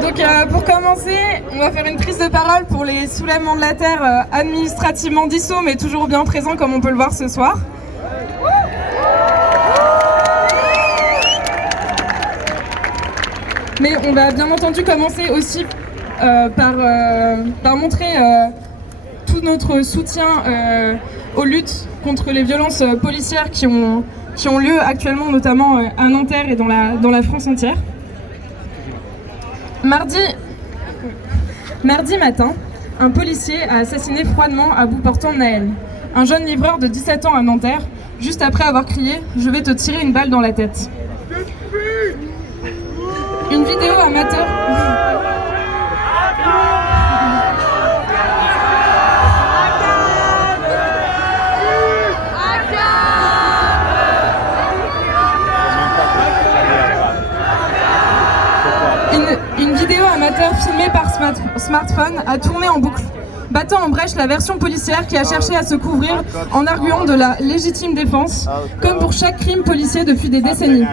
Donc pour commencer, on va faire une prise de parole pour les soulèvements de la terre administrativement dissous mais toujours bien présents comme on peut le voir ce soir. Mais on va bien entendu commencer aussi par montrer tout notre soutien aux luttes contre les violences policières qui ont lieu actuellement, notamment à Nanterre et dans la France entière. Mardi matin, un policier a assassiné froidement à bout portant Naël, un jeune livreur de 17 ans à Nanterre, juste après avoir crié « Je vais te tirer une balle dans la tête ». Une vidéo amateur... Une vidéo amateur filmée par smartphone a tourné en boucle, battant en brèche la version policière qui a cherché à se couvrir en arguant de la légitime défense, comme pour chaque crime policier depuis des décennies.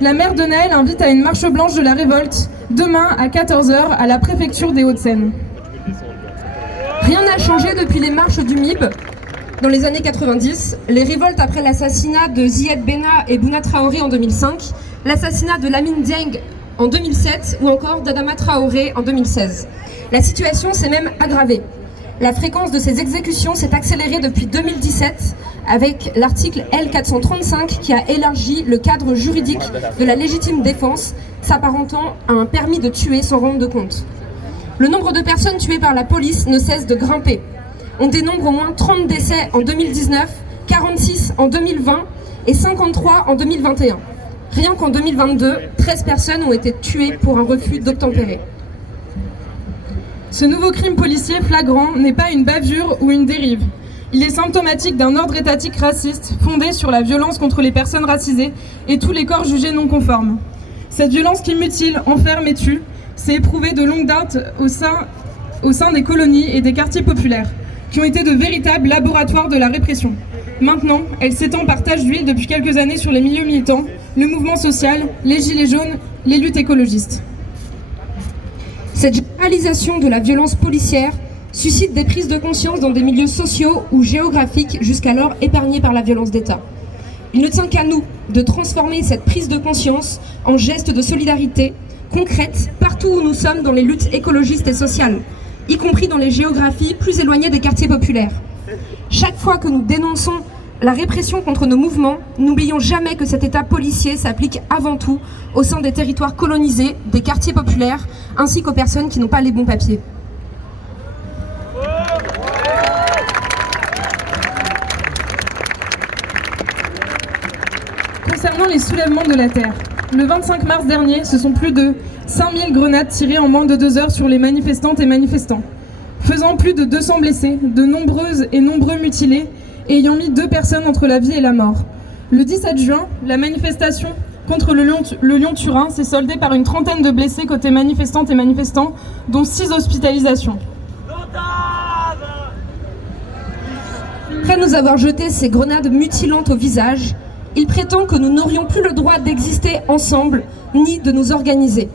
La mère de Naël invite à une marche blanche de la révolte, demain à 14h à la préfecture des Hauts-de-Seine. Rien n'a changé depuis les marches du MIB dans les années 90, les révoltes après l'assassinat de Ziad Benna et Bouna Traoré en 2005, l'assassinat de Lamine Dieng en 2007 ou encore d'Adama Traoré en 2016. La situation s'est même aggravée. La fréquence de ces exécutions s'est accélérée depuis 2017 avec l'article L435 qui a élargi le cadre juridique de la légitime défense, s'apparentant à un permis de tuer sans rendre de compte. Le nombre de personnes tuées par la police ne cesse de grimper. On dénombre au moins 30 décès en 2019, 46 en 2020 et 53 en 2021. Rien qu'en 2022, 13 personnes ont été tuées pour un refus d'obtempérer. Ce nouveau crime policier flagrant n'est pas une bavure ou une dérive. Il est symptomatique d'un ordre étatique raciste fondé sur la violence contre les personnes racisées et tous les corps jugés non conformes. Cette violence qui mutile, enferme et tue s'est éprouvée de longue date au sein des colonies et des quartiers populaires, qui ont été de véritables laboratoires de la répression. Maintenant, elle s'étend par taches d'huile depuis quelques années sur les milieux militants, le mouvement social, les gilets jaunes, les luttes écologistes. Cette généralisation de la violence policière suscite des prises de conscience dans des milieux sociaux ou géographiques jusqu'alors épargnés par la violence d'État. Il ne tient qu'à nous de transformer cette prise de conscience en gestes de solidarité concrète partout où nous sommes dans les luttes écologistes et sociales, y compris dans les géographies plus éloignées des quartiers populaires. Chaque fois que nous dénonçons la répression contre nos mouvements, n'oublions jamais que cet état policier s'applique avant tout au sein des territoires colonisés, des quartiers populaires, ainsi qu'aux personnes qui n'ont pas les bons papiers. Concernant les soulèvements de la terre, le 25 mars dernier, ce sont plus de 5000 grenades tirées en moins de 2 heures sur les manifestantes et manifestants, faisant plus de 200 blessés, de nombreuses et nombreux mutilés, et ayant mis 2 personnes entre la vie et la mort. Le 17 juin, la manifestation contre le Lyon-Turin s'est soldée par une trentaine de blessés côté manifestantes et manifestants, dont 6 hospitalisations. Après nous avoir jeté ces grenades mutilantes au visage, il prétend que nous n'aurions plus le droit d'exister ensemble, ni de nous organiser.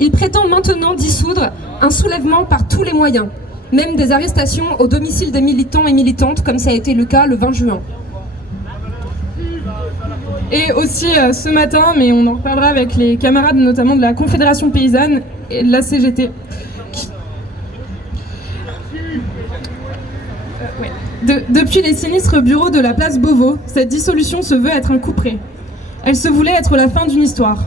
Il prétend maintenant dissoudre un soulèvement par tous les moyens, même des arrestations au domicile des militants et militantes, comme ça a été le cas le 20 juin. Et aussi ce matin, mais on en reparlera avec les camarades notamment de la Confédération Paysanne et de la CGT. Depuis les sinistres bureaux de la place Beauvau, cette dissolution se veut être un couperet. Elle se voulait être la fin d'une histoire.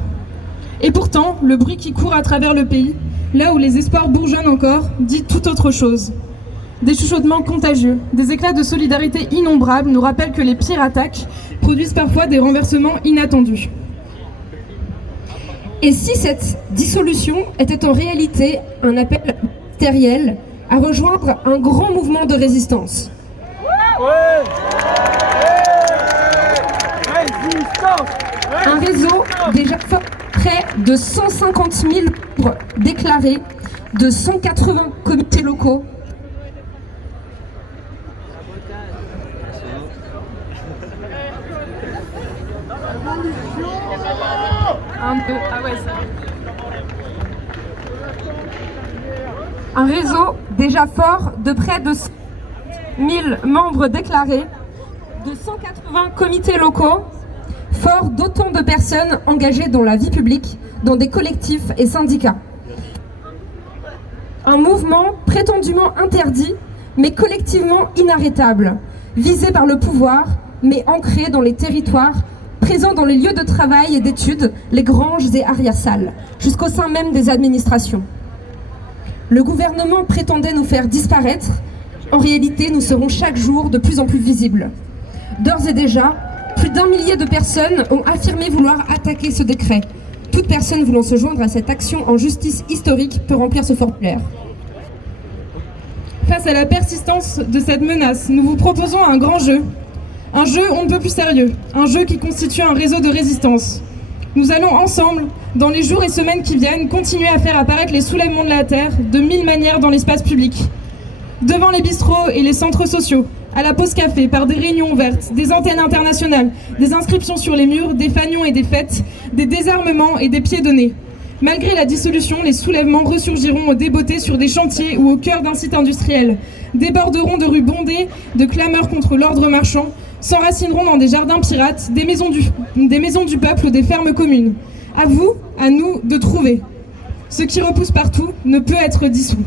Et pourtant, le bruit qui court à travers le pays, là où les espoirs bourgeonnent encore, dit tout autre chose. Des chuchotements contagieux, des éclats de solidarité innombrables nous rappellent que les pires attaques produisent parfois des renversements inattendus. Et si cette dissolution était en réalité un appel matériel à rejoindre un grand mouvement de résistance? Un réseau déjà près de 150 000 membres déclarés, de 180 comités locaux. 22. Ah ouais, ça. Un réseau déjà fort de près de 1000 membres déclarés, de 180 comités locaux, fort d'autant de personnes engagées dans la vie publique, dans des collectifs et syndicats. Un mouvement prétendument interdit, mais collectivement inarrêtable, visé par le pouvoir, mais ancré dans les territoires, présent dans les lieux de travail et d'études, les granges et arrière-salles, jusqu'au sein même des administrations. Le gouvernement prétendait nous faire disparaître. En réalité, nous serons chaque jour de plus en plus visibles. D'ores et déjà, plus d'1 millier de personnes ont affirmé vouloir attaquer ce décret. Toute personne voulant se joindre à cette action en justice historique peut remplir ce formulaire. Face à la persistance de cette menace, nous vous proposons un grand jeu. Un jeu on ne peut plus sérieux, un jeu qui constitue un réseau de résistance. Nous allons ensemble, dans les jours et semaines qui viennent, continuer à faire apparaître les soulèvements de la Terre de 1000 manières dans l'espace public. Devant les bistrots et les centres sociaux, à la pause café, par des réunions ouvertes, des antennes internationales, des inscriptions sur les murs, des fanions et des fêtes, des désarmements et des pieds de nez. Malgré la dissolution, les soulèvements ressurgiront au débeauté sur des chantiers ou au cœur d'un site industriel, déborderont de rues bondées de clameurs contre l'ordre marchand, s'enracineront dans des jardins pirates, des maisons du peuple ou des fermes communes. À vous, à nous, de trouver. Ce qui repousse partout ne peut être dissous.